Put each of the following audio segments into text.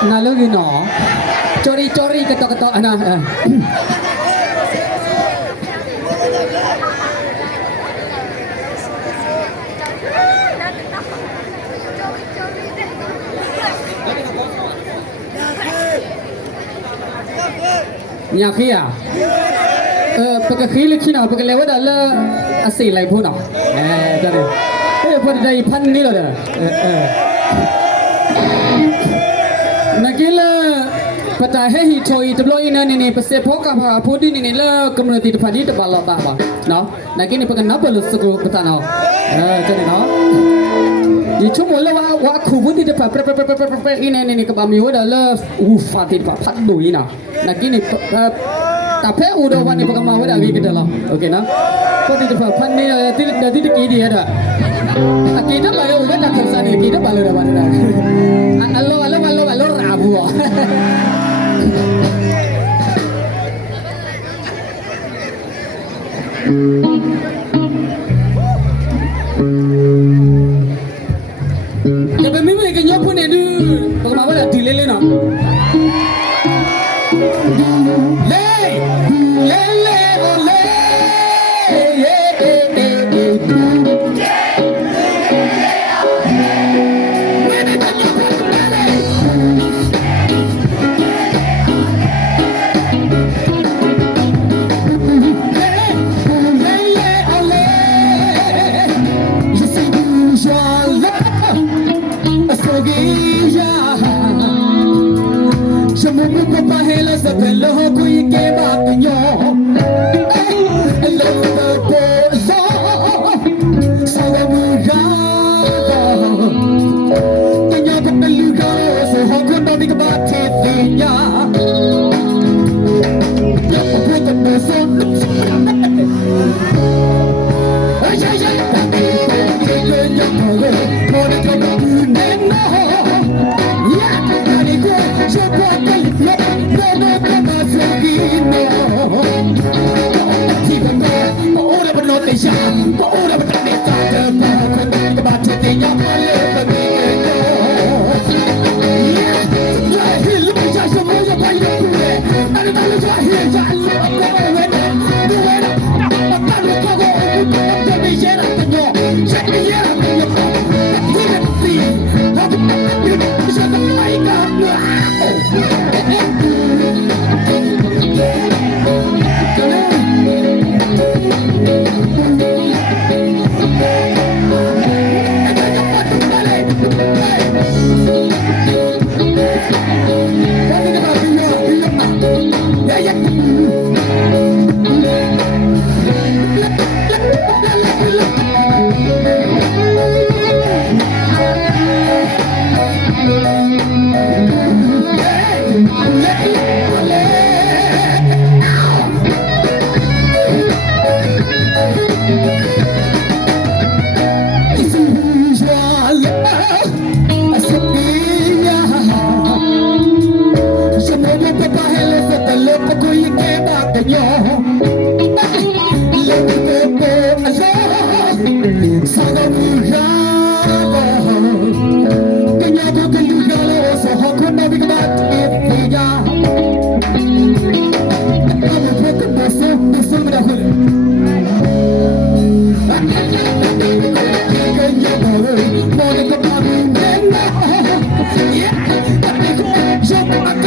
Nalo gino. Chori ketok ana. Nyakia. Pakai khilik sini, pakai lewat adalah asyik lagi pun. Jadi, pada dari pan ni lah dah. Nakila patah hei toy terlalu ini pasal pokok apa pun ini lah komuniti depan ini terbalau tak apa. No, nakini pakai napa lu suku patah no. Jadi no. Itu mula wah kubur di depan ini kebami adalah fatih pat dui na. Nakini tapi udah wani pakai mau dah lagi kita lah. Okey na. Kau di depan pan ni tidak kiri ada. Kita baru udah nak kerja ni kita baru dah mana. Alo rabu. Tapi memang ikan nyopo ni tu, bagaimana dah dilele no? Le, ole. Pahela sa pelo ko ike batinyo Hello po sa wamuga Kanya ko peluga so hoko no di kabatit niya Yapo po ka po so Ay Pati ko kanya ko Mona ka na unena Yeah, pati ko Sopo ka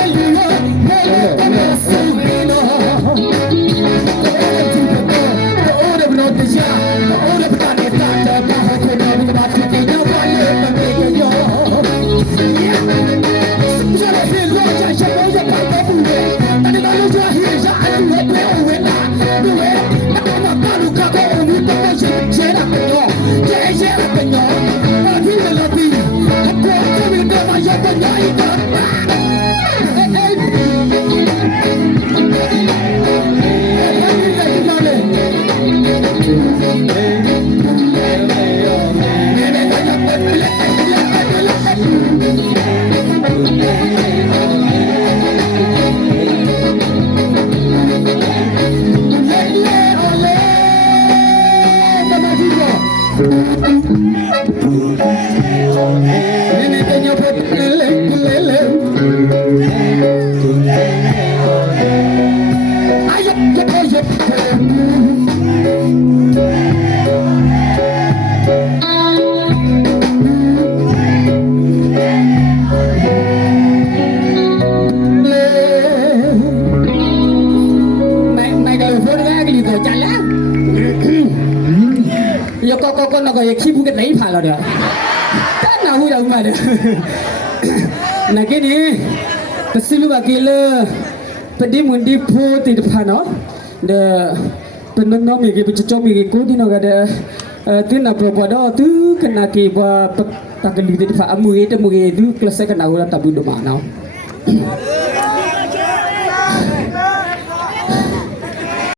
Nene, lah dia. Tak nak hu dah umar dia. Nak kini pesilu bagila pedi mundi po ti depan no. De penonton mi ke pecocok mi ke ko di no ada tu nak propada tu kena ke buat tak kali di depan amu itu tu kelas kena ulah tabu doma no.